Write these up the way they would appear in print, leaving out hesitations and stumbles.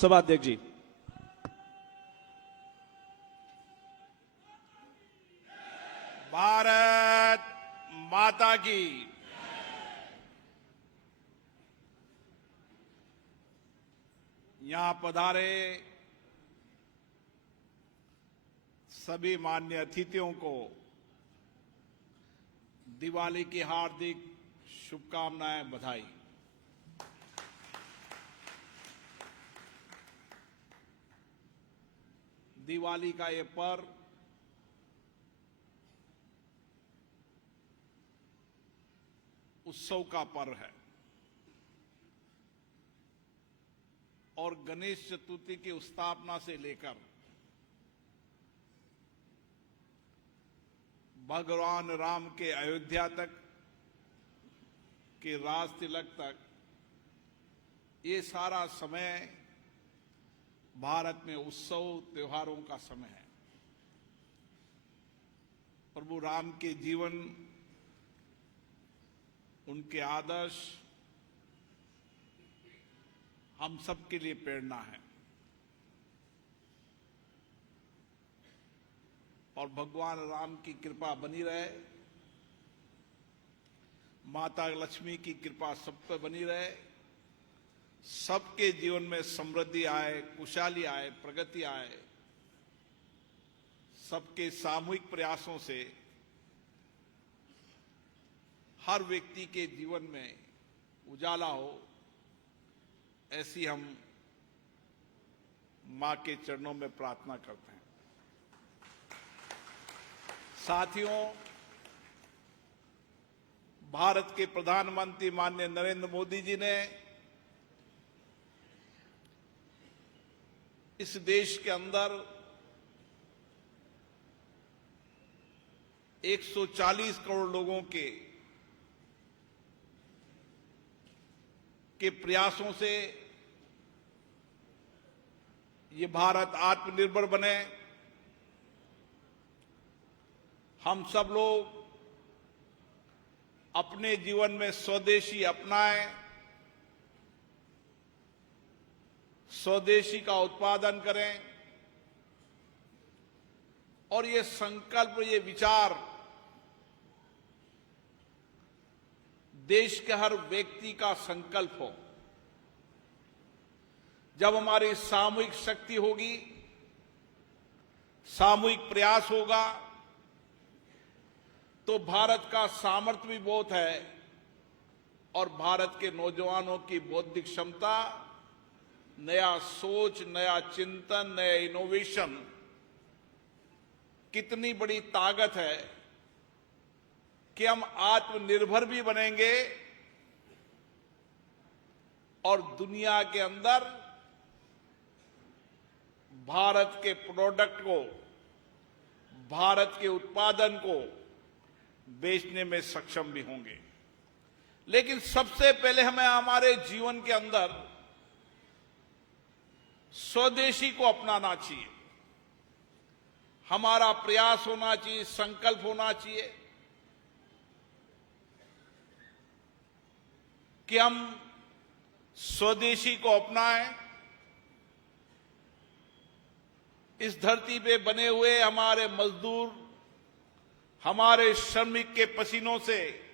लोकसभा अध्यक्ष जी। भारत माता की। यहां पधारे सभी मान्य अतिथियों को दिवाली की हार्दिक शुभकामनाएं, बधाई। दिवाली का ये पर्व उत्सव का पर्व है और गणेश चतुर्थी की स्थापना से लेकर भगवान राम के अयोध्या तक के राज तिलक तक ये सारा समय भारत में उत्सव त्योहारों का समय है। प्रभु राम के जीवन, उनके आदर्श हम सबके लिए प्रेरणा है और भगवान राम की कृपा बनी रहे, माता लक्ष्मी की कृपा सब पर बनी रहे, सबके जीवन में समृद्धि आए, खुशहाली आए, प्रगति आए। सबके सामूहिक प्रयासों से हर व्यक्ति के जीवन में उजाला हो, ऐसी हम मां के चरणों में प्रार्थना करते हैं। साथियों, भारत के प्रधानमंत्री माननीय नरेंद्र मोदी जी ने इस देश के अंदर 140 करोड़ लोगों के प्रयासों से ये भारत आत्मनिर्भर बने। हम सब लोग अपने जीवन में स्वदेशी अपनाएं, स्वदेशी का उत्पादन करें और ये संकल्प, ये विचार देश के हर व्यक्ति का संकल्प हो। जब हमारी सामूहिक शक्ति होगी, सामूहिक प्रयास होगा, तो भारत का सामर्थ्य भी बहुत है और भारत के नौजवानों की बौद्धिक क्षमता, नया सोच, नया चिंतन, नया इनोवेशन कितनी बड़ी ताकत है कि हम आत्मनिर्भर भी बनेंगे और दुनिया के अंदर भारत के प्रोडक्ट को, भारत के उत्पादन को बेचने में सक्षम भी होंगे। लेकिन सबसे पहले हमें हमारे जीवन के अंदर स्वदेशी को अपनाना चाहिए। हमारा प्रयास होना चाहिए, संकल्प होना चाहिए कि हम स्वदेशी को अपनाएं। इस धरती पे बने हुए हमारे मजदूर, हमारे श्रमिक के पसीनों से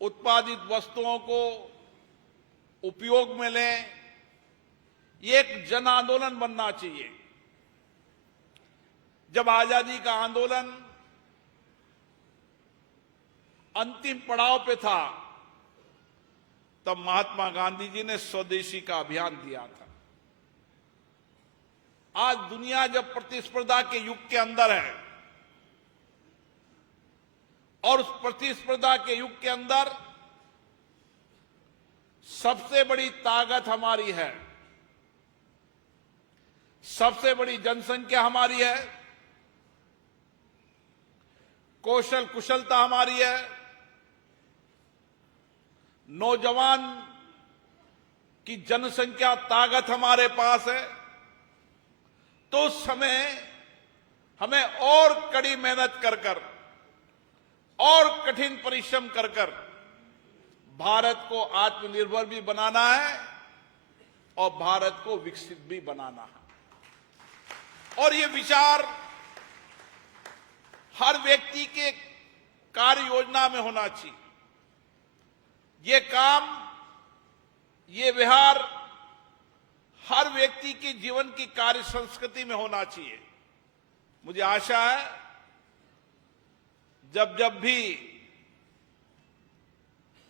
उत्पादित वस्तुओं को उपयोग में लें, ये एक जन आंदोलन बनना चाहिए। जब आजादी का आंदोलन अंतिम पड़ाव पे था, तब महात्मा गांधी जी ने स्वदेशी का अभियान दिया था। आज दुनिया जब प्रतिस्पर्धा के युग के अंदर है और उस प्रतिस्पर्धा के युग के अंदर सबसे बड़ी ताकत हमारी है, सबसे बड़ी जनसंख्या हमारी है, कौशल कुशलता हमारी है, नौजवान की जनसंख्या ताकत हमारे पास है। तो उस समय हमें और कड़ी मेहनत कर कर और कठिन परिश्रम कर कर भारत को आत्मनिर्भर भी बनाना है और भारत को विकसित भी बनाना है। और ये विचार हर व्यक्ति के कार्य योजना में होना चाहिए। ये काम, ये व्यवहार हर व्यक्ति के जीवन की कार्य संस्कृति में होना चाहिए। मुझे आशा है जब जब भी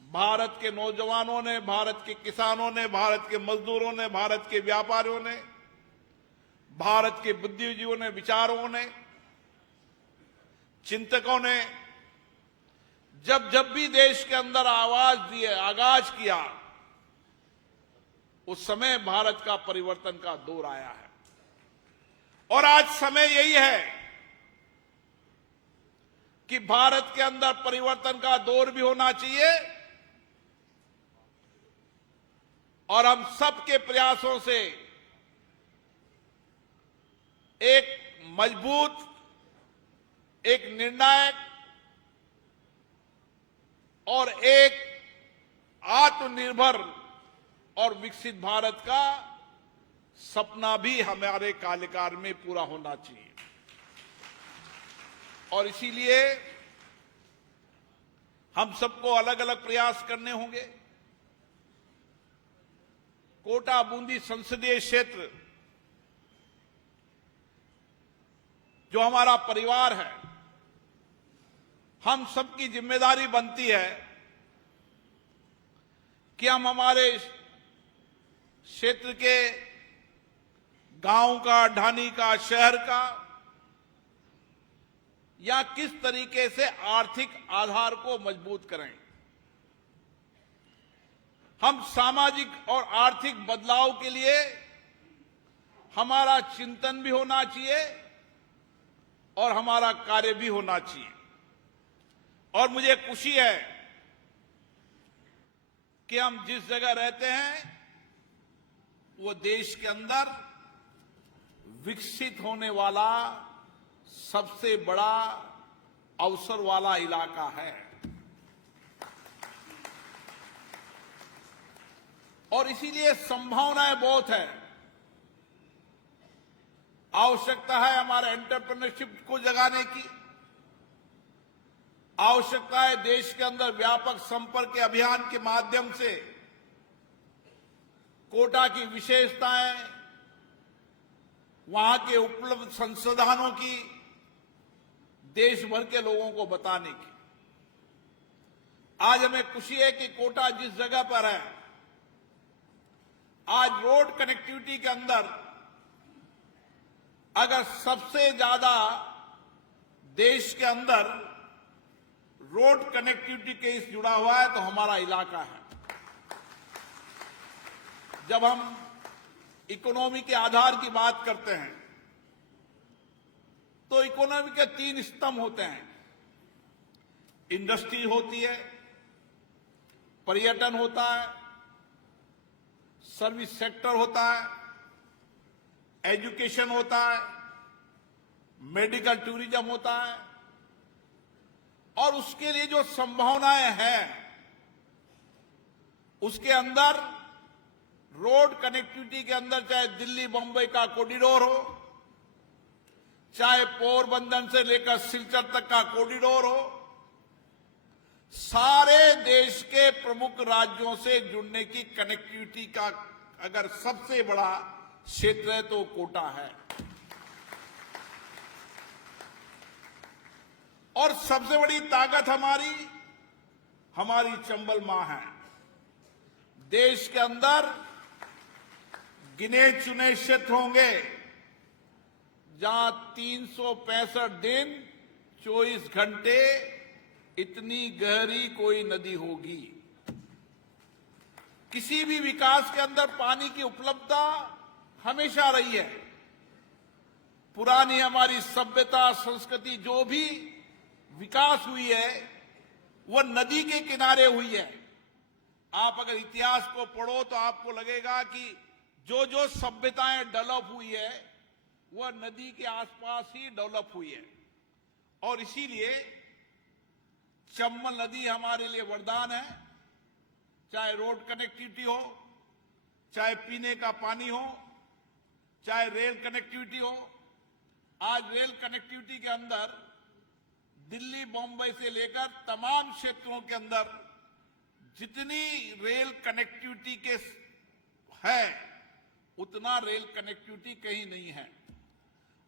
भारत के नौजवानों ने, भारत के किसानों ने, भारत के मजदूरों ने, भारत के व्यापारियों ने, भारत के बुद्धिजीवियों ने, विचारों ने, चिंतकों ने जब जब भी देश के अंदर आगाज किया, उस समय भारत का परिवर्तन का दौर आया है। और आज समय यही है कि भारत के अंदर परिवर्तन का दौर भी होना चाहिए और हम सबके प्रयासों से एक मजबूत, एक निर्णायक और एक आत्मनिर्भर और विकसित भारत का सपना भी हमारे कार्यकाल में पूरा होना चाहिए। और इसीलिए हम सबको अलग अलग प्रयास करने होंगे। कोटा बूंदी संसदीय क्षेत्र जो हमारा परिवार है, हम सबकी जिम्मेदारी बनती है कि हम हमारे क्षेत्र के गांव का, ढानी का, शहर का या किस तरीके से आर्थिक आधार को मजबूत करें। हम सामाजिक और आर्थिक बदलाव के लिए हमारा चिंतन भी होना चाहिए और हमारा कार्य भी होना चाहिए। और मुझे खुशी है कि हम जिस जगह रहते हैं वो देश के अंदर विकसित होने वाला सबसे बड़ा अवसर वाला इलाका है। और इसीलिए संभावनाएं बहुत है। आवश्यकता है हमारे एंटरप्रेन्योरशिप को जगाने की, आवश्यकता है देश के अंदर व्यापक संपर्क अभियान के माध्यम से कोटा की विशेषताएं, वहां के उपलब्ध संसाधनों की देश भर के लोगों को बताने की। आज हमें खुशी है कि कोटा जिस जगह पर है, आज रोड कनेक्टिविटी के अंदर अगर सबसे ज्यादा देश के अंदर रोड कनेक्टिविटी केस जुड़ा हुआ है तो हमारा इलाका है। जब हम इकोनॉमी के आधार की बात करते हैं तो इकोनॉमी के 3 स्तंभ होते हैं। इंडस्ट्री होती है, पर्यटन होता है, सर्विस सेक्टर होता है, एजुकेशन होता है, मेडिकल टूरिज्म होता है। और उसके लिए जो संभावनाएं हैं उसके अंदर रोड कनेक्टिविटी के अंदर चाहे दिल्ली बंबई का कॉरिडोर हो, चाहे पोरबंदर से लेकर सिलचर तक का कॉरिडोर हो, सारे देश के प्रमुख राज्यों से जुड़ने की कनेक्टिविटी का अगर सबसे बड़ा क्षेत्र है तो कोटा है। और सबसे बड़ी ताकत हमारी चंबल मां है। देश के अंदर गिने चुने क्षेत्र होंगे जहां 365 दिन 24 घंटे इतनी गहरी कोई नदी होगी। किसी भी विकास के अंदर पानी की उपलब्धता हमेशा रही है। पुरानी हमारी सभ्यता, संस्कृति जो भी विकास हुई है वह नदी के किनारे हुई है। आप अगर इतिहास को पढ़ो तो आपको लगेगा कि जो जो सभ्यताएं डेवलप हुई है वह नदी के आसपास ही डेवलप हुई है। और इसीलिए चंबल नदी हमारे लिए वरदान है। चाहे रोड कनेक्टिविटी हो, चाहे पीने का पानी हो, चाहे रेल कनेक्टिविटी हो। आज रेल कनेक्टिविटी के अंदर दिल्ली, बॉम्बे से लेकर तमाम क्षेत्रों के अंदर जितनी रेल कनेक्टिविटी के है, उतना रेल कनेक्टिविटी कहीं नहीं है।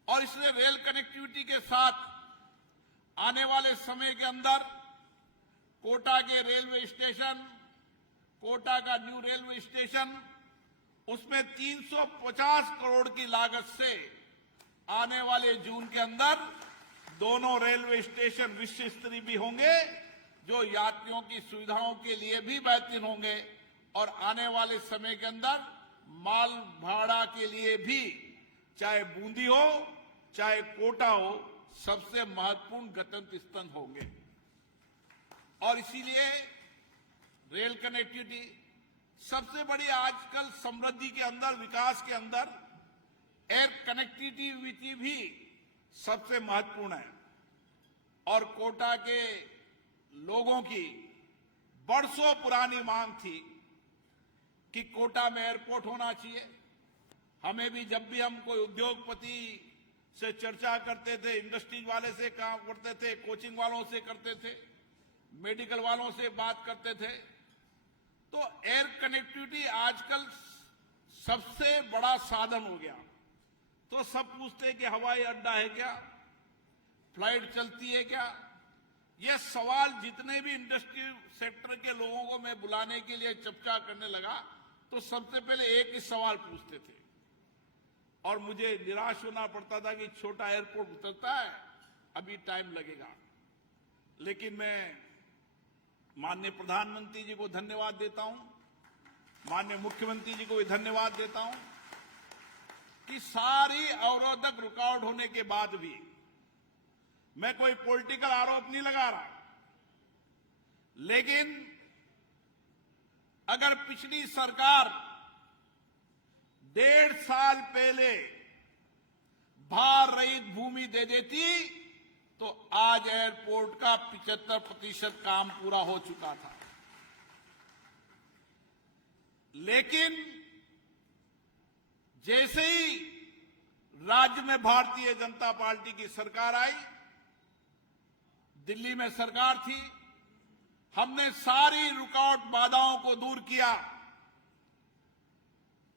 और इसलिए रेल कनेक्टिविटी के साथ आने वाले समय के अंदर कोटा के रेलवे स्टेशन, कोटा का न्यू रेलवे स्टेशन, उसमें 350 करोड़ की लागत से आने वाले जून के अंदर दोनों रेलवे स्टेशन विश्व स्तरीय भी होंगे, जो यात्रियों की सुविधाओं के लिए भी बेहतर होंगे और आने वाले समय के अंदर माल भाड़ा के लिए भी, चाहे बूंदी हो चाहे कोटा हो, सबसे महत्वपूर्ण गंतव्य स्थल होंगे। और इसीलिए रेल कनेक्टिविटी सबसे बड़ी आजकल समृद्धि के अंदर, विकास के अंदर एयर कनेक्टिविटी भी सबसे महत्वपूर्ण है। और कोटा के लोगों की बरसों पुरानी मांग थी कि कोटा में एयरपोर्ट होना चाहिए। हमें भी, जब भी हम कोई उद्योगपति से चर्चा करते थे, इंडस्ट्रीज वाले से काम करते थे, कोचिंग वालों से करते थे, मेडिकल वालों से बात करते थे, तो एयर कनेक्टिविटी आजकल सबसे बड़ा साधन हो गया। तो सब पूछते कि हवाई अड्डा है क्या, फ्लाइट चलती है क्या? ये सवाल जितने भी इंडस्ट्री सेक्टर के लोगों को मैं बुलाने के लिए चर्चा करने लगा, तो सबसे पहले एक ही सवाल पूछते थे और मुझे निराश होना पड़ता था कि छोटा एयरपोर्ट उतरता है, अभी टाइम लगेगा। लेकिन मैं माननीय प्रधानमंत्री जी को धन्यवाद देता हूं, माननीय मुख्यमंत्री जी को भी धन्यवाद देता हूं कि सारी अवरोधक रुकावट होने के बाद भी, मैं कोई पॉलिटिकल आरोप नहीं लगा रहा, लेकिन अगर पिछली सरकार 1.5 साल पहले भार रहित भूमि दे देती तो आज एयरपोर्ट का 75% काम पूरा हो चुका था। लेकिन जैसे ही राज्य में भारतीय जनता पार्टी की सरकार आई, दिल्ली में सरकार थी, हमने सारी रुकावट बाधाओं को दूर किया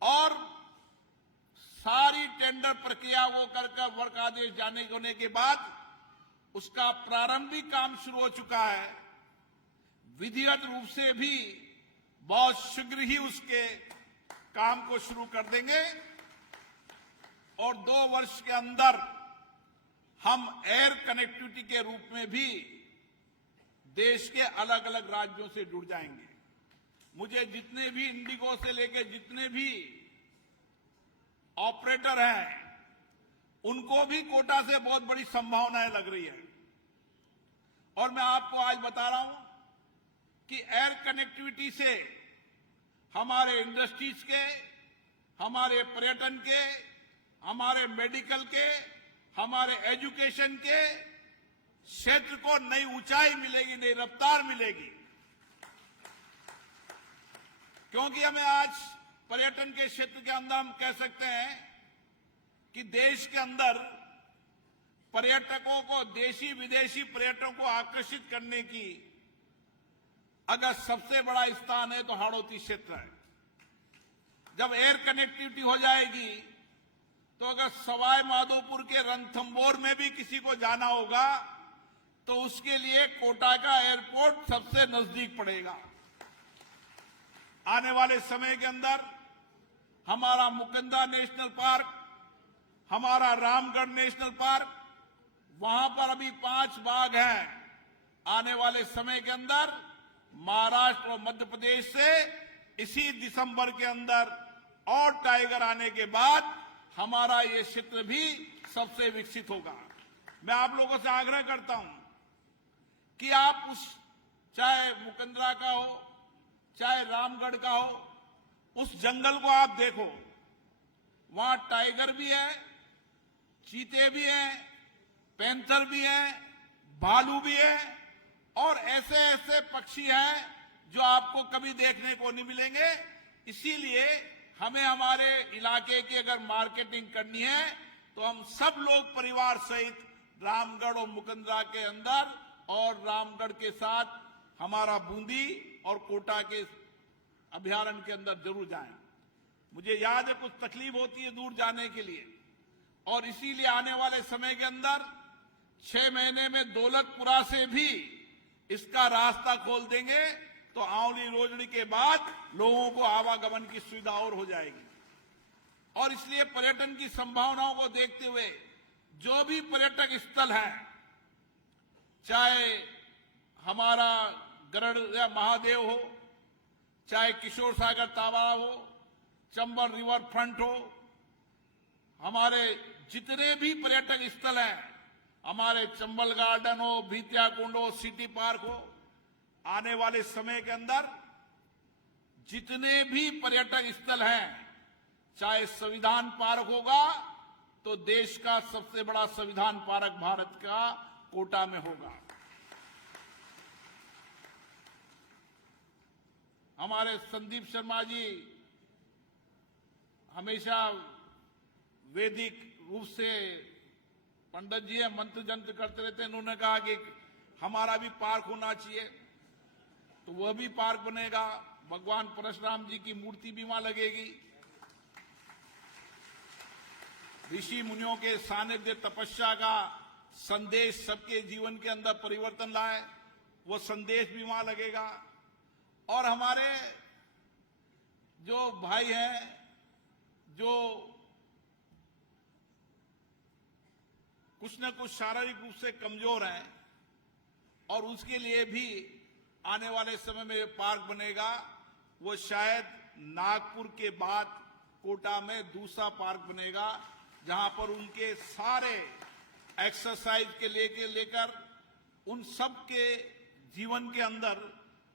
और सारी टेंडर प्रक्रिया वो कर वर्क आदेश जारी होने के बाद उसका प्रारंभिक काम शुरू हो चुका है। विधिवत रूप से भी बहुत शीघ्र ही उसके काम को शुरू कर देंगे और 2 वर्ष के अंदर हम एयर कनेक्टिविटी के रूप में भी देश के अलग अलग राज्यों से जुड़ जाएंगे। मुझे जितने भी इंडिगो से लेकर जितने भी ऑपरेटर हैं, उनको भी कोटा से बहुत बड़ी संभावनाएं लग रही है। और मैं आपको आज बता रहा हूं कि एयर कनेक्टिविटी से हमारे इंडस्ट्रीज के, हमारे पर्यटन के, हमारे मेडिकल के, हमारे एजुकेशन के क्षेत्र को नई ऊंचाई मिलेगी, नई रफ्तार मिलेगी। क्योंकि हमें आज पर्यटन के क्षेत्र के अंदर हम कह सकते हैं कि देश के अंदर पर्यटकों को, देशी विदेशी पर्यटकों को आकर्षित करने की अगर सबसे बड़ा स्थान है तो हाड़ौती क्षेत्र है। जब एयर कनेक्टिविटी हो जाएगी तो अगर सवाई माधोपुर के रणथंभौर में भी किसी को जाना होगा तो उसके लिए कोटा का एयरपोर्ट सबसे नजदीक पड़ेगा। आने वाले समय के अंदर हमारा मुकुंदा नेशनल पार्क, हमारा रामगढ़ नेशनल पार्क, वहां पर अभी 5 बाघ हैं। आने वाले समय के अंदर महाराष्ट्र और मध्य प्रदेश से इसी दिसंबर के अंदर और टाइगर आने के बाद हमारा ये क्षेत्र भी सबसे विकसित होगा। मैं आप लोगों से आग्रह करता हूं कि आप चाहे मुकुंदरा का हो, चाहे रामगढ़ का हो, उस जंगल को आप देखो। वहां टाइगर भी है, चीते भी हैं, पैंथर भी है, भालू भी है और ऐसे ऐसे पक्षी हैं जो आपको कभी देखने को नहीं मिलेंगे। इसीलिए हमें हमारे इलाके की अगर मार्केटिंग करनी है तो हम सब लोग परिवार सहित रामगढ़ और मुकंदरा के अंदर और रामगढ़ के साथ हमारा बूंदी और कोटा के अभयारण्य के अंदर जरूर जाएं। मुझे याद है कुछ तकलीफ होती है दूर जाने के लिए, और इसीलिए आने वाले समय के अंदर 6 महीने में दौलतपुरा से भी इसका रास्ता खोल देंगे तो आंवली रोजड़ी के बाद लोगों को आवागमन की सुविधा और हो जाएगी। और इसलिए पर्यटन की संभावनाओं को देखते हुए जो भी पर्यटक स्थल है, चाहे हमारा गरुड़ या महादेव हो, चाहे किशोर सागर तालाब हो, चंबल रिवर फ्रंट हो, हमारे जितने भी पर्यटक स्थल हैं, हमारे चंबल गार्डन हो, भीतिया कुंड हो, सिटी पार्क हो, आने वाले समय के अंदर जितने भी पर्यटक स्थल हैं, चाहे संविधान पार्क होगा तो देश का सबसे बड़ा संविधान पार्क भारत का कोटा में होगा। हमारे संदीप शर्मा जी हमेशा वैदिक रूप से पंडित जी है, मंत्र जंत्र करते रहते हैं। उन्होंने कहा कि हमारा भी पार्क होना चाहिए, तो वह भी पार्क बनेगा। भगवान परशुराम जी की मूर्ति भी वहां लगेगी। ऋषि मुनियों के सानिध्य तपस्या का संदेश सबके जीवन के अंदर परिवर्तन लाए, वो संदेश भी वहां लगेगा। और हमारे जो भाई हैं जो कुछ न कुछ शारीरिक रूप से कमजोर हैं, और उसके लिए भी आने वाले समय में पार्क बनेगा। वो शायद नागपुर के बाद कोटा में दूसरा पार्क बनेगा, जहां पर उनके सारे एक्सरसाइज के लेकर उन सब के जीवन के अंदर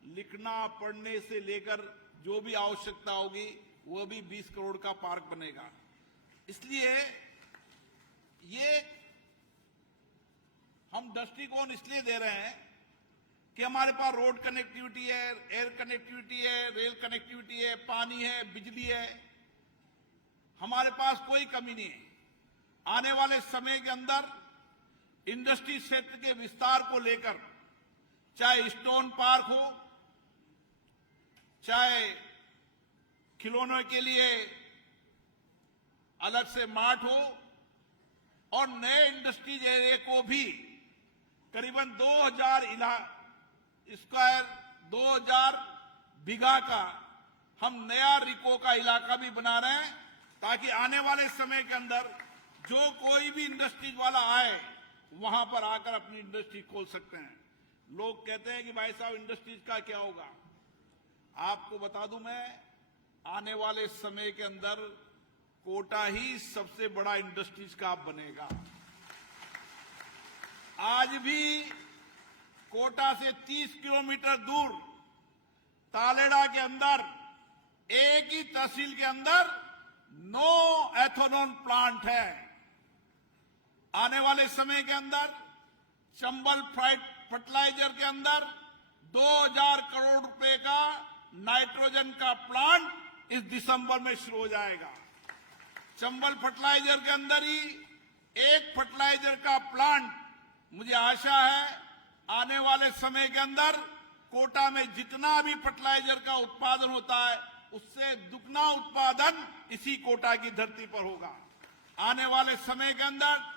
लिखना पढ़ने से लेकर जो भी आवश्यकता होगी वो भी 20 करोड़ का पार्क बनेगा। इसलिए ये हम दृष्टिकोण इसलिए दे रहे हैं कि हमारे पास रोड कनेक्टिविटी है, एयर कनेक्टिविटी है, रेल कनेक्टिविटी है, पानी है, बिजली है, हमारे पास कोई कमी नहीं है। आने वाले समय के अंदर इंडस्ट्री क्षेत्र के विस्तार को लेकर चाहे स्टोन पार्क हो, चाहे खिलौनों के लिए अलग से मार्ट हो, और नए इंडस्ट्रीज एरिया को भी करीबन 2000 बीघा का हम नया रिको का इलाका भी बना रहे हैं, ताकि आने वाले समय के अंदर जो कोई भी इंडस्ट्रीज वाला आए वहां पर आकर अपनी इंडस्ट्री खोल सकते हैं। लोग कहते हैं कि भाई साहब इंडस्ट्रीज का क्या होगा। आपको बता दूं मैं, आने वाले समय के अंदर कोटा ही सबसे बड़ा इंडस्ट्रीज का बनेगा। आज भी कोटा से 30 किलोमीटर दूर तालेड़ा के अंदर एक ही तहसील के अंदर 9 एथेनॉल प्लांट है। आने वाले समय के अंदर चंबल फर्टिलाइजर के अंदर 2000 करोड़ रुपए का नाइट्रोजन का प्लांट इस दिसंबर में शुरू हो जाएगा। चंबल फर्टिलाइजर के अंदर ही एक फर्टिलाइजर का प्लांट, मुझे आशा है आने वाले समय के अंदर कोटा में जितना भी फर्टिलाइजर का उत्पादन होता है उससे दुगना उत्पादन इसी कोटा की धरती पर होगा। आने वाले समय के अंदर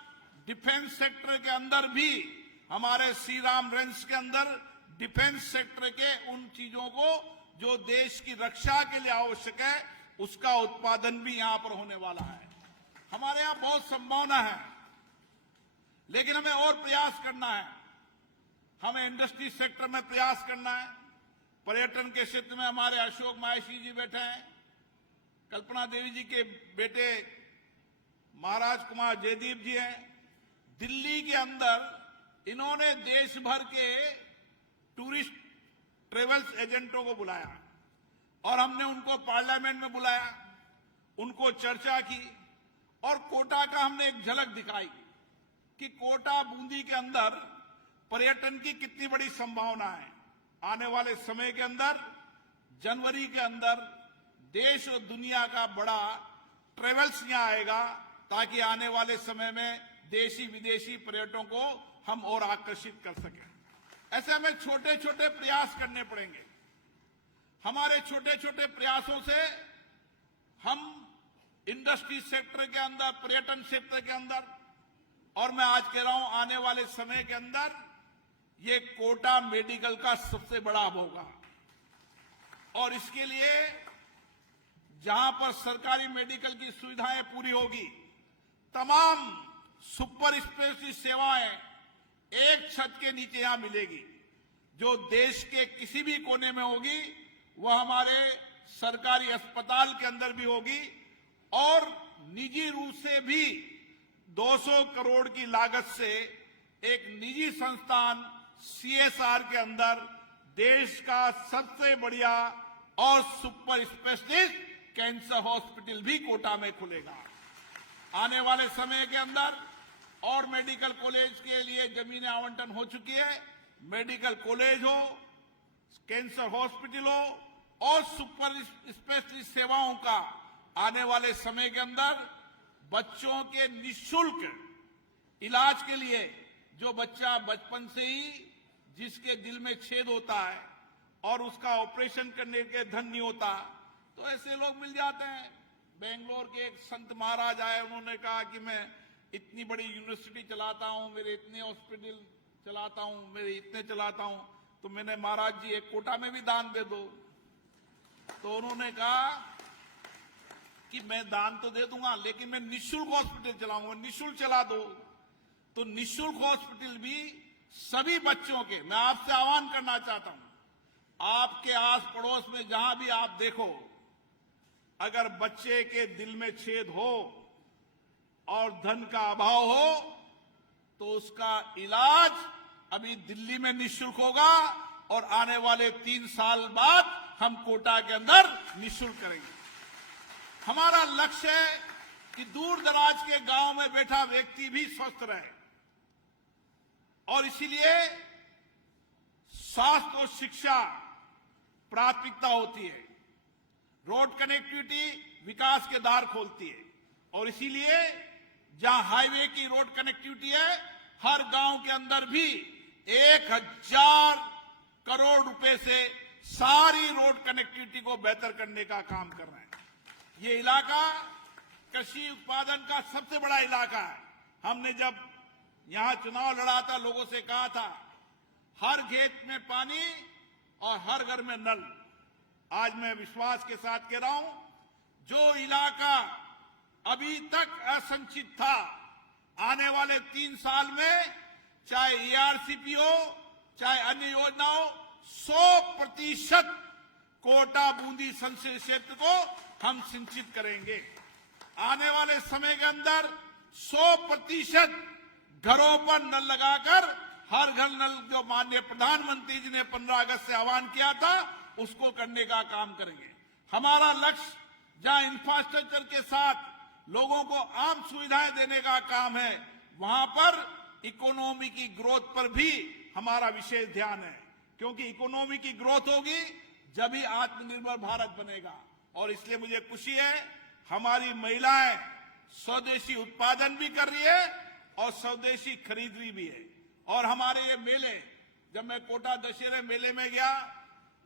डिफेंस सेक्टर के अंदर भी हमारे श्री राम रेंज के अंदर डिफेंस सेक्टर के उन चीजों को जो देश की रक्षा के लिए आवश्यक है उसका उत्पादन भी यहां पर होने वाला है। हमारे यहां बहुत संभावना है, लेकिन हमें और प्रयास करना है। हमें इंडस्ट्री सेक्टर में प्रयास करना है। पर्यटन के क्षेत्र में हमारे अशोक माहेश्वरी जी बैठे हैं, कल्पना देवी जी के बेटे महाराज कुमार जयदीप जी हैं। दिल्ली के अंदर इन्होंने देश भर के टूरिस्ट ट्रेवल्स एजेंटों को बुलाया और हमने उनको पार्लियामेंट में बुलाया, उनको चर्चा की और कोटा का हमने एक झलक दिखाई कि कोटा बूंदी के अंदर पर्यटन की कितनी बड़ी संभावना है। आने वाले समय के अंदर जनवरी के अंदर देश और दुनिया का बड़ा ट्रेवल्स यहाँ आएगा, ताकि आने वाले समय में देशी विदेशी पर्यटकों को हम और आकर्षित कर सकें। ऐसे हमें छोटे छोटे प्रयास करने पड़ेंगे। हमारे छोटे छोटे प्रयासों से हम इंडस्ट्री सेक्टर के अंदर, पर्यटन सेक्टर के अंदर, और मैं आज कह रहा हूं आने वाले समय के अंदर ये कोटा मेडिकल का सबसे बड़ा हब होगा। और इसके लिए जहां पर सरकारी मेडिकल की सुविधाएं पूरी होगी, तमाम सुपर स्पेशलिटी सेवाएं एक छत के नीचे यहां मिलेगी। जो देश के किसी भी कोने में होगी वह हमारे सरकारी अस्पताल के अंदर भी होगी, और निजी रूप से भी 200 करोड़ की लागत से एक निजी संस्थान CSR के अंदर देश का सबसे बढ़िया और सुपर स्पेशलिस्ट कैंसर हॉस्पिटल भी कोटा में खुलेगा। आने वाले समय के अंदर और मेडिकल कॉलेज के लिए जमीनें आवंटन हो चुकी है। मेडिकल कॉलेज हो, कैंसर हॉस्पिटल हो और सुपर स्पेशलिस्ट सेवाओं का आने वाले समय के अंदर बच्चों के निःशुल्क इलाज के लिए, जो बच्चा बचपन से ही जिसके दिल में छेद होता है और उसका ऑपरेशन करने के धन नहीं होता, तो ऐसे लोग मिल जाते हैं। बेंगलोर के एक संत महाराज आए, उन्होंने कहा कि मैं इतनी बड़ी यूनिवर्सिटी चलाता हूं, मेरे इतने हॉस्पिटल चलाता हूं, मेरे इतने चलाता हूं, तो मैंने महाराज जी एक कोटा में भी दान दे दो। तो उन्होंने कहा कि मैं दान तो दे दूंगा, लेकिन मैं निःशुल्क हॉस्पिटल चलाऊंगा, निःशुल्क चला दो। तो निःशुल्क हॉस्पिटल भी सभी बच्चों के, मैं आपसे आह्वान करना चाहता हूं, आपके आस पड़ोस में जहां भी आप देखो, अगर बच्चे के दिल में छेद हो और धन का अभाव हो, तो उसका इलाज अभी दिल्ली में निःशुल्क होगा और आने वाले 3 साल बाद हम कोटा के अंदर निःशुल्क करेंगे। हमारा लक्ष्य है कि दूर दराज के गांव में बैठा व्यक्ति भी स्वस्थ रहे, और इसीलिए स्वास्थ्य और शिक्षा प्राथमिकता होती है। रोड कनेक्टिविटी विकास के द्वार खोलती है, और इसीलिए जहां हाईवे की रोड कनेक्टिविटी है, हर गांव के अंदर भी 1000 करोड़ रुपए से सारी रोड कनेक्टिविटी को बेहतर करने का काम कर रहे हैं। ये इलाका कृषि उत्पादन का सबसे बड़ा इलाका है। हमने जब यहां चुनाव लड़ा था, लोगों से कहा था हर खेत में पानी और हर घर में नल। आज मैं विश्वास के साथ कह रहा हूं, जो इलाका अभी तक असंचित था, आने वाले 3 साल में चाहे ERCP हो, चाहे अन्य योजना हो, 100% कोटा बूंदी संसदीय क्षेत्र को हम सिंचित करेंगे। आने वाले समय के अंदर 100% घरों पर नल लगाकर हर घर नल, जो माननीय प्रधानमंत्री जी ने 15 अगस्त से आह्वान किया था, उसको करने का काम करेंगे। हमारा लक्ष्य जहां इंफ्रास्ट्रक्चर के साथ लोगों को आम सुविधाएं देने का काम है, वहां पर इकोनॉमी की ग्रोथ पर भी हमारा विशेष ध्यान है, क्योंकि इकोनॉमी की ग्रोथ होगी जब ही आत्मनिर्भर भारत बनेगा। और इसलिए मुझे खुशी है, हमारी महिलाएं स्वदेशी उत्पादन भी कर रही है और स्वदेशी खरीद रही भी है। और हमारे ये मेले, जब मैं कोटा दशहरे मेले में गया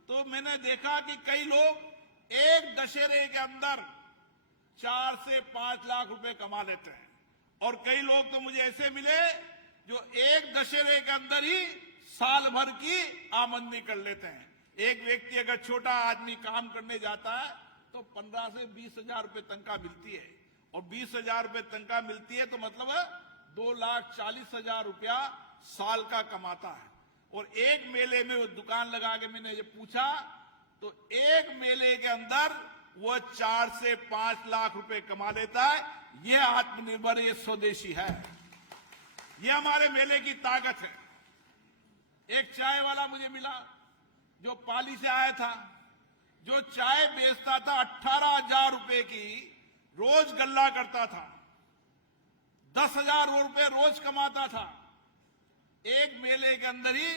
तो मैंने देखा कि कई लोग एक दशहरे के अंदर 4 से 5 लाख रुपए कमा लेते हैं, और कई लोग तो मुझे ऐसे मिले जो एक दशहरे के अंदर ही साल भर की आमदनी कर लेते हैं। एक व्यक्ति अगर छोटा आदमी काम करने जाता है तो 15 से 20 हजार रुपए तनख्वाह मिलती है, और 20 हजार रुपए तनख्वाह मिलती है तो मतलब 2,40,000 रुपया साल का कमाता है। और एक मेले में वो दुकान लगा के मैंने ये पूछा तो एक मेले के अंदर वो 4 से 5 लाख रुपए कमा लेता है। ये आत्मनिर्भर, ये स्वदेशी है, ये हमारे मेले की ताकत है। एक चाय वाला मुझे मिला जो पाली से आया था, जो चाय बेचता था 18,000 रुपए की रोज गल्ला करता था, 10,000 रुपए रोज कमाता था। एक मेले के अंदर ही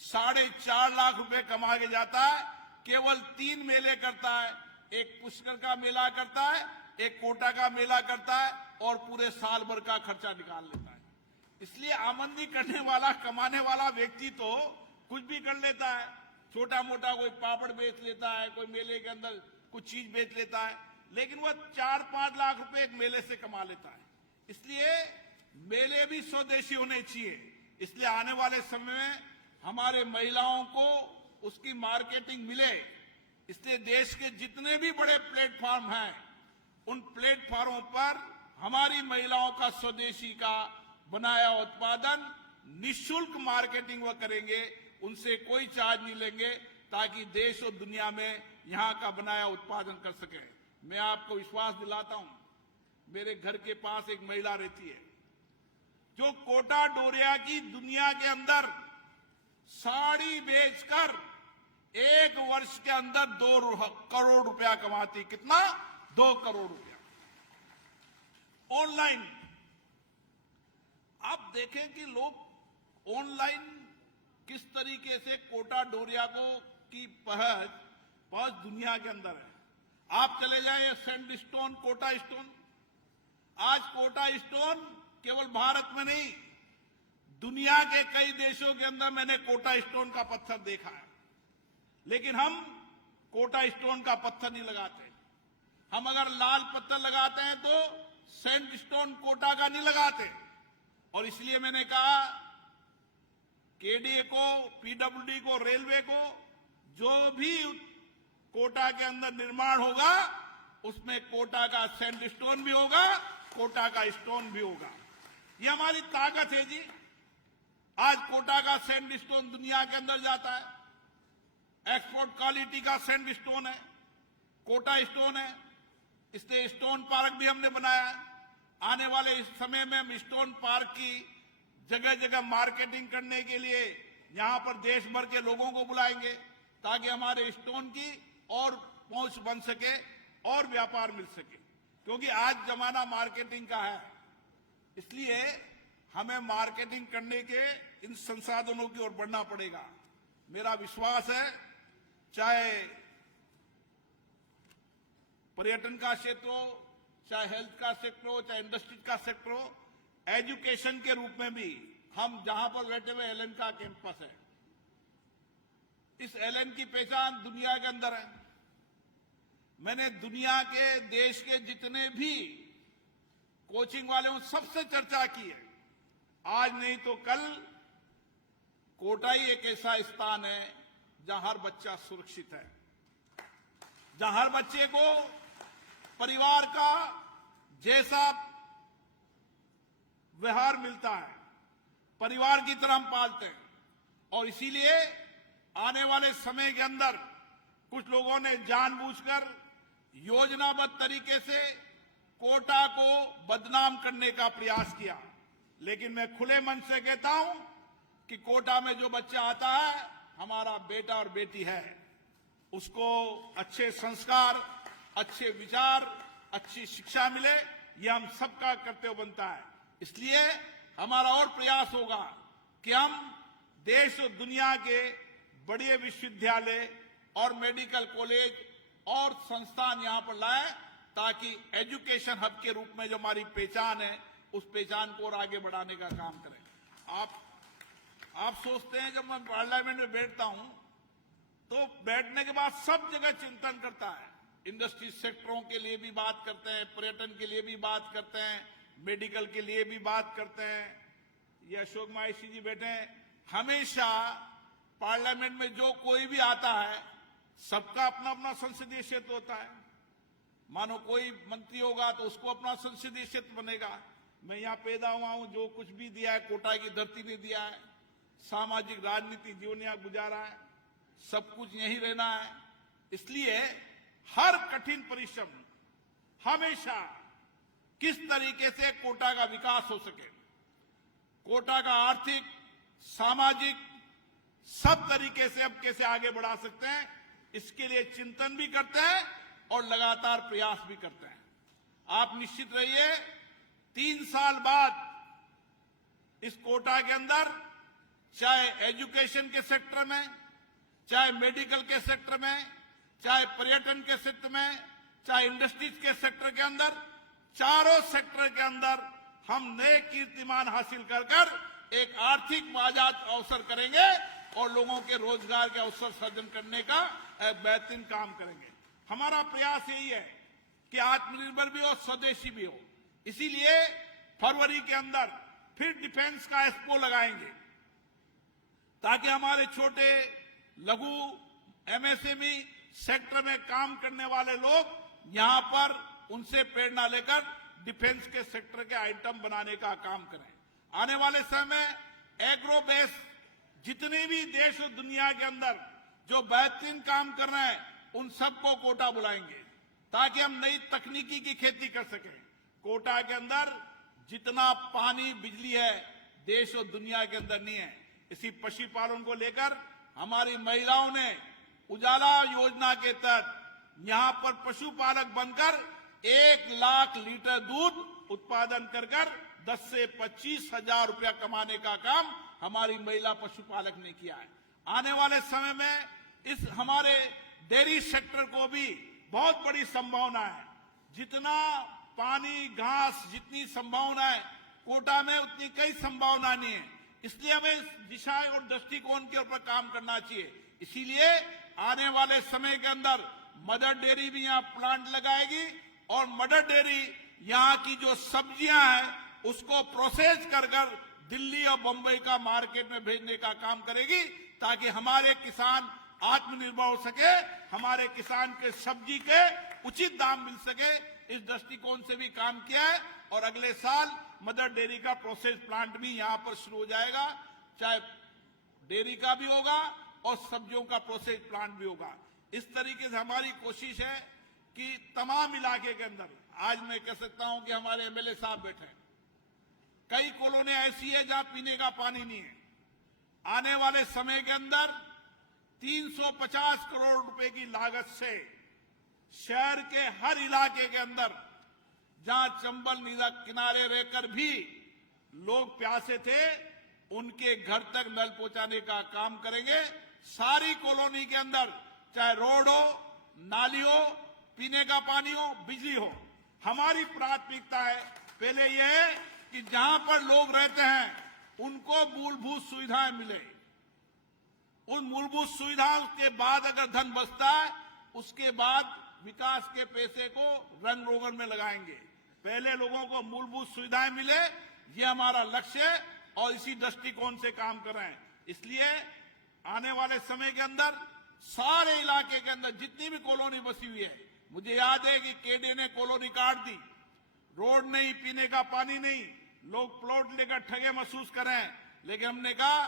4.5 लाख रुपए कमा के जाता है। केवल 3 मेले करता है, एक पुष्कर का मेला करता है, एक कोटा का मेला करता है और पूरे साल भर का खर्चा निकाल लेता है। इसलिए आमदनी करने वाला, कमाने वाला व्यक्ति तो कुछ भी कर लेता है। छोटा मोटा कोई पापड़ बेच लेता है, कोई मेले के अंदर कुछ चीज बेच लेता है, लेकिन वह 4-5 लाख रुपए एक मेले से कमा लेता है। इसलिए मेले भी स्वदेशी होने चाहिए। इसलिए आने वाले समय में हमारे महिलाओं को उसकी मार्केटिंग मिले, इसलिए देश के जितने भी बड़े प्लेटफॉर्म हैं, उन प्लेटफॉर्मों पर हमारी महिलाओं का स्वदेशी का बनाया उत्पादन निःशुल्क मार्केटिंग वह करेंगे, उनसे कोई चार्ज नहीं लेंगे, ताकि देश और दुनिया में यहां का बनाया उत्पादन कर सके। मैं आपको विश्वास दिलाता हूं, मेरे घर के पास एक महिला रहती है जो कोटा डोरिया की दुनिया के अंदर साड़ी बेचकर 1 वर्ष के अंदर 2 करोड़ रुपया कमाती। कितना? 2 करोड़ रुपया ऑनलाइन। आप देखें कि लोग ऑनलाइन किस तरीके से कोटा डोरिया को की पहुंच दुनिया के अंदर है। आप चले जाएं सैंडस्टोन, कोटा स्टोन। आज कोटा स्टोन केवल भारत में नहीं, दुनिया के कई देशों के अंदर मैंने कोटा स्टोन का पत्थर देखा है। लेकिन हम कोटा स्टोन का पत्थर नहीं लगाते। हम अगर लाल पत्थर लगाते हैं तो सैंडस्टोन कोटा का नहीं लगाते। और इसलिए मैंने कहा केडीए को, पीडब्ल्यूडी को, रेलवे को, जो भी कोटा के अंदर निर्माण होगा उसमें कोटा का सैंडस्टोन भी होगा, कोटा का स्टोन भी होगा। ये हमारी ताकत है जी। आज कोटा का सैंडस्टोन दुनिया के अंदर जाता है, एक्सपोर्ट क्वालिटी का सैंडस्टोन है, कोटा स्टोन है। इसलिए स्टोन पार्क भी हमने बनाया है। आने वाले इस समय में हम स्टोन पार्क की जगह जगह मार्केटिंग करने के लिए यहां पर देश भर के लोगों को बुलाएंगे, ताकि हमारे स्टोन की और पहुंच बन सके और व्यापार मिल सके। क्योंकि आज जमाना मार्केटिंग का है, इसलिए हमें मार्केटिंग करने के इन संसाधनों की ओर बढ़ना पड़ेगा। मेरा विश्वास है, चाहे पर्यटन का क्षेत्र हो, चाहे हेल्थ का सेक्टर हो, चाहे इंडस्ट्री का सेक्टर हो, एजुकेशन के रूप में भी हम जहां पर बैठे हुए एलएन का कैंपस है, इस एलएन की पहचान दुनिया के अंदर है। मैंने दुनिया के देश के जितने भी कोचिंग वाले उन सबसे चर्चा की है। आज नहीं तो कल कोटा ही एक ऐसा स्थान है जहां हर बच्चा सुरक्षित है, जहां हर बच्चे को परिवार का जैसा व्यवहार मिलता है, परिवार की तरह हम पालते हैं। और इसीलिए आने वाले समय के अंदर कुछ लोगों ने जानबूझकर योजनाबद्ध तरीके से कोटा को बदनाम करने का प्रयास किया। लेकिन मैं खुले मन से कहता हूं कि कोटा में जो बच्चा आता है हमारा बेटा और बेटी है, उसको अच्छे संस्कार, अच्छे विचार, अच्छी शिक्षा मिले, ये हम सबका कर्तव्य बनता है। इसलिए हमारा और प्रयास होगा कि हम देश और दुनिया के बड़े विश्वविद्यालय और मेडिकल कॉलेज और संस्थान यहां पर लाए, ताकि एजुकेशन हब के रूप में जो हमारी पहचान है, उस पहचान को और आगे बढ़ाने का काम करें। आप सोचते हैं, जब मैं पार्लियामेंट में बैठता हूं तो बैठने के बाद सब जगह चिंतन करता है। इंडस्ट्री सेक्टरों के लिए भी बात करते हैं, पर्यटन के लिए भी बात करते हैं, मेडिकल के लिए भी बात करते हैं। ये अशोक माहेश्वरी जी बैठे हैं। हमेशा पार्लियामेंट में जो कोई भी आता है, सबका अपना अपना संसदीय क्षेत्र होता है। मानो कोई मंत्री होगा तो उसको अपना संसदीय क्षेत्र बनेगा। मैं यहां पैदा हुआ हूं, जो कुछ भी दिया है कोटा की धरती ने दिया है। सामाजिक राजनीतिक जीवन यहां गुजारा है, सब कुछ यहीं रहना है। इसलिए हर कठिन परिश्रम हमेशा किस तरीके से कोटा का विकास हो सके, कोटा का आर्थिक, सामाजिक, सब तरीके से अब कैसे आगे बढ़ा सकते हैं, इसके लिए चिंतन भी करते हैं और लगातार प्रयास भी करते हैं। आप निश्चित रहिए, 3 साल बाद इस कोटा के अंदर, चाहे एजुकेशन के सेक्टर में, चाहे मेडिकल के सेक्टर में, चाहे पर्यटन के क्षेत्र में, चाहे इंडस्ट्रीज के सेक्टर के अंदर, चारों सेक्टर के अंदर हम नए कीर्तिमान हासिल कर एक आर्थिक बाजार अवसर करेंगे और लोगों के रोजगार के अवसर सृजन करने का एक बेहतरीन काम करेंगे। हमारा प्रयास यही है कि आत्मनिर्भर भी हो, स्वदेशी भी हो। इसीलिए फरवरी के अंदर फिर डिफेंस का एक्सपो लगाएंगे ताकि हमारे छोटे लघु एमएसएमई सेक्टर में काम करने वाले लोग यहां पर उनसे प्रेरणा लेकर डिफेंस के सेक्टर के आइटम बनाने का काम करें। आने वाले समय में एग्रो बेस जितने भी देश और दुनिया के अंदर जो बेहतरीन काम कर रहे हैं उन सबको कोटा बुलाएंगे ताकि हम नई तकनीकी की खेती कर सकें। कोटा के अंदर जितना पानी बिजली है देश और दुनिया के अंदर नहीं है। इसी पशुपालन को लेकर हमारी महिलाओं ने उजाला योजना के तहत यहां पर पशुपालक बनकर 1 लाख लीटर दूध उत्पादन कर 10 से 25 हजार रुपया कमाने का काम हमारी महिला पशुपालक ने किया है। आने वाले समय में इस हमारे डेयरी सेक्टर को भी बहुत बड़ी संभावना है। जितना पानी, घास, जितनी संभावना है कोटा में उतनी कई संभावना नहीं है। इसलिए हमें इस दिशा और दृष्टिकोण के ऊपर काम करना चाहिए। इसीलिए आने वाले समय के अंदर मदर डेयरी भी यहाँ प्लांट लगाएगी और मदर डेयरी यहाँ की जो सब्जियां हैं उसको प्रोसेस कर दिल्ली और बंबई का मार्केट में भेजने का काम करेगी ताकि हमारे किसान आत्मनिर्भर हो सके, हमारे किसान के सब्जी के उचित दाम मिल सके। इस दृष्टिकोण से भी काम किया है और अगले साल मदर डेयरी का प्रोसेस प्लांट भी यहां पर शुरू हो जाएगा। चाहे डेयरी का भी होगा और सब्जियों का प्रोसेस प्लांट भी होगा। इस तरीके से हमारी कोशिश है कि तमाम इलाके के अंदर, आज मैं कह सकता हूं कि हमारे एमएलए साहब बैठे हैं, कई कॉलोनियां ऐसी है जहां पीने का पानी नहीं है। आने वाले समय के अंदर 350 करोड़ रुपए की लागत से शहर के हर इलाके के अंदर जहां चंबल नदी किनारे रहकर भी लोग प्यासे थे उनके घर तक नल पहुंचाने का काम करेंगे। सारी कॉलोनी के अंदर चाहे रोड हो, नाली हो, पीने का पानी हो, बिजली हो, हमारी प्राथमिकता है पहले यह है कि जहां पर लोग रहते हैं उनको मूलभूत सुविधाएं मिले। उन मूलभूत सुविधाओं के बाद अगर धन बचता है उसके बाद विकास के पैसे को रंग रोगन में लगाएंगे। पहले लोगों को मूलभूत सुविधाएं मिले, ये हमारा लक्ष्य है और इसी दृष्टिकोण से काम कर रहे हैं। इसलिए आने वाले समय के अंदर सारे इलाके के अंदर जितनी भी कॉलोनी बसी हुई है, मुझे याद है कि केडे ने कॉलोनी काट दी, रोड नहीं, पीने का पानी नहीं, लोग प्लॉट लेकर ठगे महसूस कर रहे हैं। लेकिन हमने कहा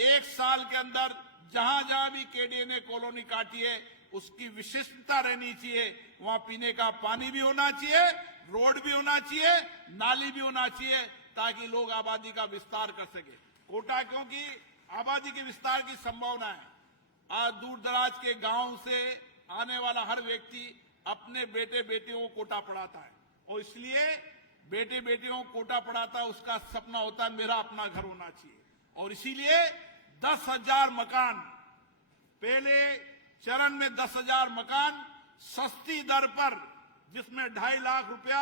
1 साल के अंदर जहां जहां भी केडीए ने कॉलोनी काटी है उसकी विशिष्टता रहनी चाहिए। वहां पीने का पानी भी होना चाहिए, रोड भी होना चाहिए, नाली भी होना चाहिए ताकि लोग आबादी का विस्तार कर सके। कोटा क्योंकि आबादी के विस्तार की संभावना है। आज दूर दराज के गांव से आने वाला हर व्यक्ति अपने बेटे बेटियों को कोटा पढ़ाता है और इसलिए बेटे बेटियों को कोटा पढ़ाता है, उसका सपना होता है मेरा अपना घर होना चाहिए। और इसीलिए 10,000 मकान, पहले चरण में 10,000 मकान सस्ती दर पर, जिसमें 2.5 लाख रुपया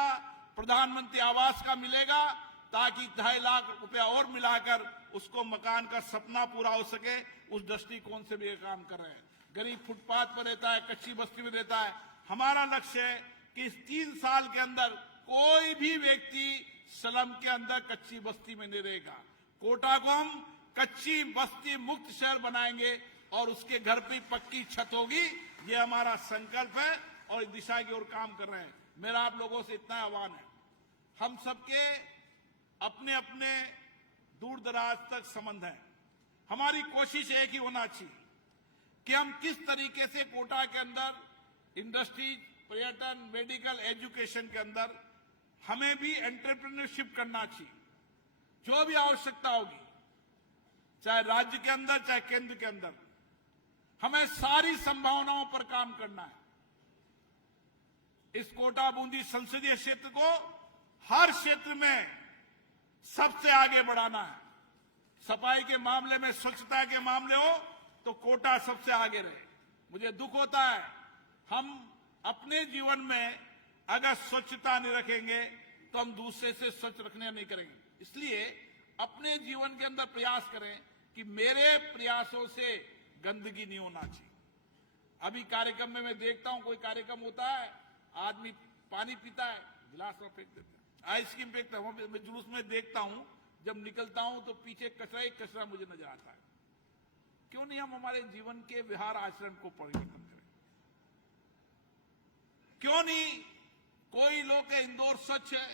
प्रधानमंत्री आवास का मिलेगा ताकि 2.5 लाख रुपया और मिलाकर उसको मकान का सपना पूरा हो सके। उस दृष्टिकोण से भी ये काम कर रहे हैं। गरीब फुटपाथ पर रहता है, कच्ची बस्ती में रहता है। हमारा लक्ष्य है कि इस 3 साल के अंदर कोई भी व्यक्ति स्लम के अंदर कच्ची बस्ती में नहीं रहेगा। कोटा को हम कच्ची बस्ती मुक्त शहर बनाएंगे और उसके घर पे पक्की छत होगी। ये हमारा संकल्प है और इस दिशा की ओर काम कर रहे हैं। मेरा आप लोगों से इतना आह्वान है, हम सबके अपने अपने दूर दराज तक संबंध है। हमारी कोशिश एक ही होना चाहिए कि हम किस तरीके से कोटा के अंदर इंडस्ट्री, पर्यटन, मेडिकल, एजुकेशन के अंदर हमें भी एंटरप्रेन्योरशिप करना चाहिए। जो भी आवश्यकता होगी, चाहे राज्य के अंदर चाहे केंद्र के अंदर, हमें सारी संभावनाओं पर काम करना है। इस कोटा बूंदी संसदीय क्षेत्र को हर क्षेत्र में सबसे आगे बढ़ाना है। सफाई के मामले में, स्वच्छता के मामले हो तो कोटा सबसे आगे रहे। मुझे दुख होता है हम अपने जीवन में अगर स्वच्छता नहीं रखेंगे तो हम दूसरे से स्वच्छ रखने नहीं करेंगे। इसलिए अपने जीवन के अंदर प्रयास करें कि मेरे प्रयासों से गंदगी नहीं होना चाहिए। अभी कार्यक्रम में मैं देखता हूं, कोई कार्यक्रम होता है, आदमी पानी पीता है, गिलास में फेंक देता है, आइसक्रीम फेंकता है। मैं जुलूस में देखता हूं, जब निकलता हूं तो पीछे कचरा ही कचरा मुझे नजर आता है। क्यों नहीं हम हमारे जीवन के व्यवहार आचरण को परिवर्तन करें? क्यों नहीं कोई लोग के इंदौर स्वच्छ है,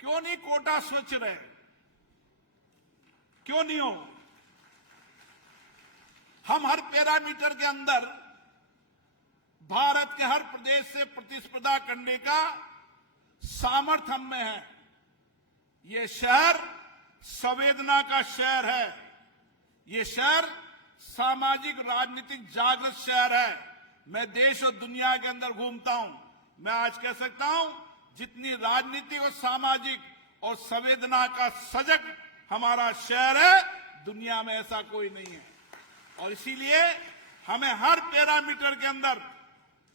क्यों नहीं कोटा स्वच्छ रहे? क्यों नहीं हो? हम हर पैरामीटर के अंदर भारत के हर प्रदेश से प्रतिस्पर्धा करने का सामर्थ्य हम में है। ये शहर संवेदना का शहर है। ये शहर सामाजिक राजनीतिक जागृत शहर है। मैं देश और दुनिया के अंदर घूमता हूं, मैं आज कह सकता हूं जितनी राजनीतिक और सामाजिक और संवेदना का सजग हमारा शहर है, दुनिया में ऐसा कोई नहीं है। और इसीलिए हमें हर पैरामीटर के अंदर,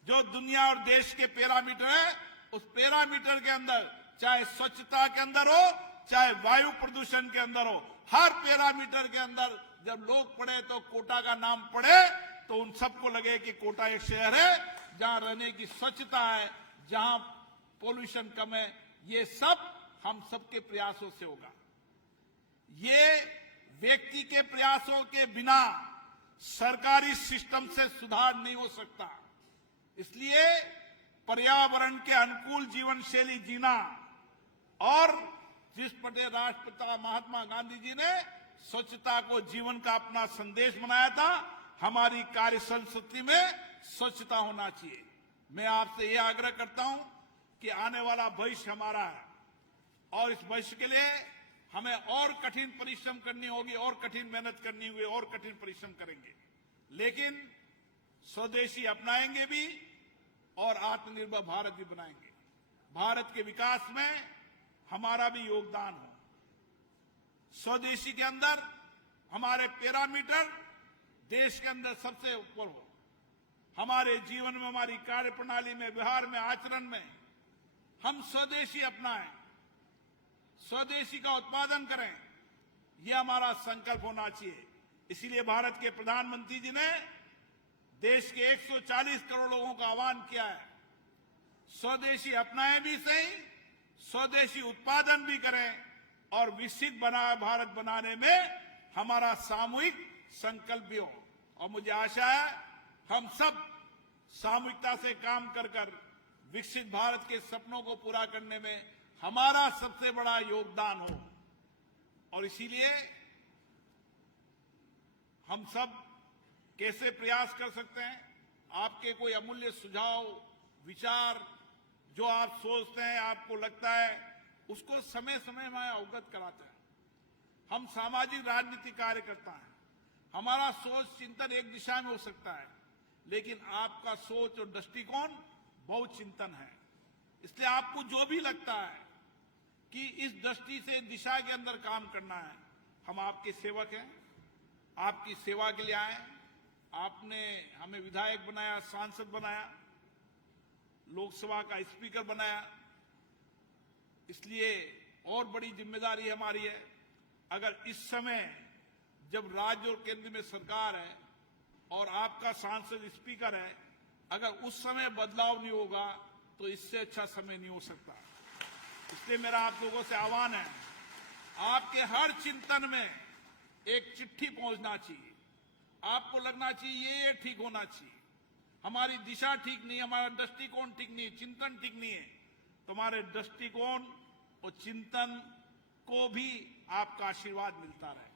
जो दुनिया और देश के पैरामीटर है, उस पैरामीटर के अंदर, चाहे स्वच्छता के अंदर हो, चाहे वायु प्रदूषण के अंदर हो, हर पैरामीटर के अंदर जब लोग पढ़े तो कोटा का नाम पढ़े तो उन सबको लगे कि कोटा एक शहर है जहां रहने की स्वच्छता है, जहां पोल्यूशन कम है। ये सब हम सबके प्रयासों से होगा। ये व्यक्ति के प्रयासों के बिना सरकारी सिस्टम से सुधार नहीं हो सकता। इसलिए पर्यावरण के अनुकूल जीवन शैली जीना, और जिस पटेल राष्ट्रपिता महात्मा गांधी जी ने स्वच्छता को जीवन का अपना संदेश बनाया था, हमारी कार्य संस्कृति में स्वच्छता होना चाहिए। मैं आपसे यह आग्रह करता हूं कि आने वाला भविष्य हमारा है, और इस भविष्य के लिए हमें और कठिन परिश्रम करनी होगी, और कठिन मेहनत करनी होगी, और कठिन परिश्रम करेंगे। लेकिन स्वदेशी अपनाएंगे भी और आत्मनिर्भर भारत भी बनाएंगे। भारत के विकास में हमारा भी योगदान हो। स्वदेशी के अंदर हमारे पैरामीटर देश के अंदर सबसे ऊपर हो। हमारे जीवन में, हमारी कार्य प्रणाली में, व्यवहार में, आचरण में हम स्वदेशी अपनाएं, स्वदेशी का उत्पादन करें, यह हमारा संकल्प होना चाहिए। इसीलिए भारत के प्रधानमंत्री जी ने देश के 140 करोड़ लोगों का आह्वान किया है, स्वदेशी अपनाएं भी सही, स्वदेशी उत्पादन भी करें, और विकसित बना भारत बनाने में हमारा सामूहिक संकल्प भी हो। और मुझे आशा है हम सब सामूहिकता से काम कर कर विकसित भारत के सपनों को पूरा करने में हमारा सबसे बड़ा योगदान हो। और इसीलिए हम सब कैसे प्रयास कर सकते हैं? आपके कोई अमूल्य सुझाव, विचार, जो आप सोचते हैं, आपको लगता है, उसको समय समय में अवगत कराते हैं। हम सामाजिक राजनीति कार्य करता है, हमारा सोच चिंतन एक दिशा में हो सकता है, लेकिन आपका सोच और दृष्टिकोण बहुत चिंतन है। इसलिए आपको जो भी लगता है कि इस दृष्टि से दिशा के अंदर काम करना है, हम आपके सेवक हैं, आपकी सेवा के लिए आए। आपने हमें विधायक बनाया, सांसद बनाया, लोकसभा का स्पीकर बनाया, इसलिए और बड़ी जिम्मेदारी हमारी है। अगर इस समय जब राज्य और केंद्र में सरकार है और आपका सांसद स्पीकर है, अगर उस समय बदलाव नहीं होगा तो इससे अच्छा समय नहीं हो सकता। इसलिए मेरा आप लोगों से आह्वान है, आपके हर चिंतन में एक चिट्ठी पहुंचना चाहिए। आपको लगना चाहिए ये ठीक होना चाहिए, हमारी दिशा ठीक नहीं है, हमारा दृष्टिकोण ठीक नहीं है, चिंतन ठीक नहीं है, तो हमारे दृष्टिकोण और चिंतन को भी आपका आशीर्वाद मिलता रहे।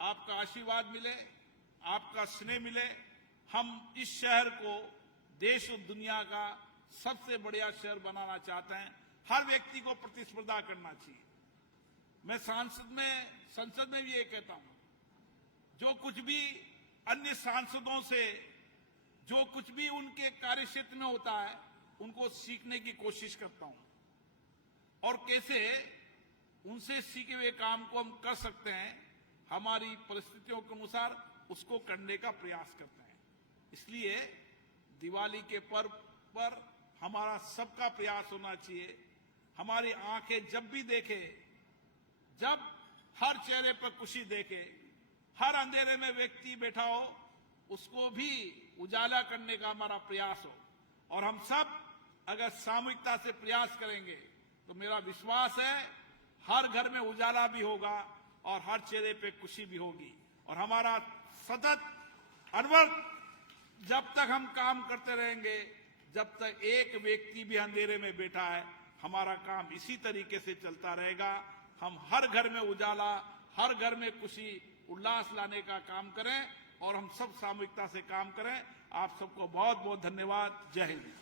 आपका आशीर्वाद मिले, आपका स्नेह मिले। हम इस शहर को देश और दुनिया का सबसे बढ़िया शहर बनाना चाहते हैं। हर व्यक्ति को प्रतिस्पर्धा करना चाहिए। मैं संसद में भी ये कहता हूं, जो कुछ भी अन्य सांसदों से, जो कुछ भी उनके कार्यक्षेत्र में होता है, उनको सीखने की कोशिश करता हूं, और कैसे उनसे सीखे हुए काम को हम कर सकते हैं, हमारी परिस्थितियों के अनुसार उसको करने का प्रयास करते हैं। इसलिए दिवाली के पर्व पर हमारा सबका प्रयास होना चाहिए। हमारी आंखें जब भी देखे, जब हर चेहरे पर खुशी देखे, हर अंधेरे में व्यक्ति बैठा हो, उसको भी उजाला करने का हमारा प्रयास हो। और हम सब अगर सामूहिकता से प्रयास करेंगे तो मेरा विश्वास है हर घर में उजाला भी होगा और हर चेहरे पे खुशी भी होगी। और हमारा सतत अनवरत जब तक हम काम करते रहेंगे, जब तक एक व्यक्ति भी अंधेरे में बैठा है, हमारा काम इसी तरीके से चलता रहेगा। हम हर घर में उजाला, हर घर में खुशी उल्लास लाने का काम करें और हम सब सामूहिकता से काम करें। आप सबको बहुत बहुत धन्यवाद। जय हिंद।